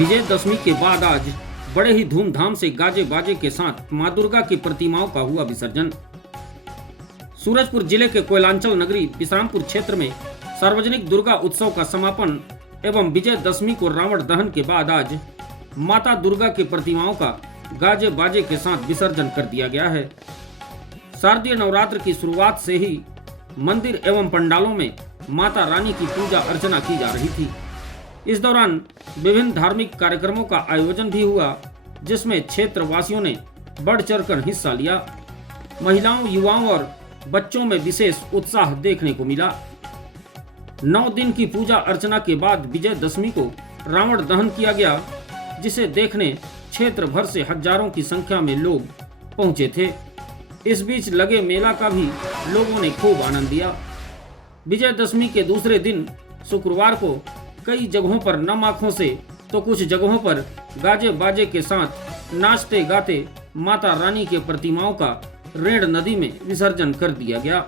विजयदशमी के बाद आज बड़े ही धूमधाम से गाजे बाजे के साथ मां दुर्गा की प्रतिमाओं का हुआ विसर्जन। सूरजपुर जिले के कोयलांचल नगरी विश्रामपुर क्षेत्र में सार्वजनिक दुर्गा उत्सव का समापन एवं विजयदशमी को रावण दहन के बाद आज माता दुर्गा की प्रतिमाओं का गाजे बाजे के साथ विसर्जन कर दिया गया है। शारदीय नवरात्र की शुरुआत से ही मंदिर एवं पंडालों में माता रानी की पूजा अर्चना की जा रही थी। इस दौरान विभिन्न धार्मिक कार्यक्रमों का आयोजन भी हुआ, जिसमें क्षेत्र वासियों ने बढ़ चढ़कर हिस्सा लिया। महिलाओं, युवाओं और बच्चों में विशेष उत्साह देखने को मिला। 9 दिन की पूजा अर्चना के बाद विजयदशमी को रावण दहन किया गया, जिसे देखने क्षेत्र भर से हजारों की संख्या में लोग पहुंचे थे। इस बीच लगे मेला का भी लोगों ने खूब आनंद लिया। विजयदशमी के दूसरे दिन शुक्रवार को कई जगहों पर नम आंखों से तो कुछ जगहों पर गाजे बाजे के साथ नाचते गाते माता रानी के प्रतिमाओं का रेण नदी में विसर्जन कर दिया गया।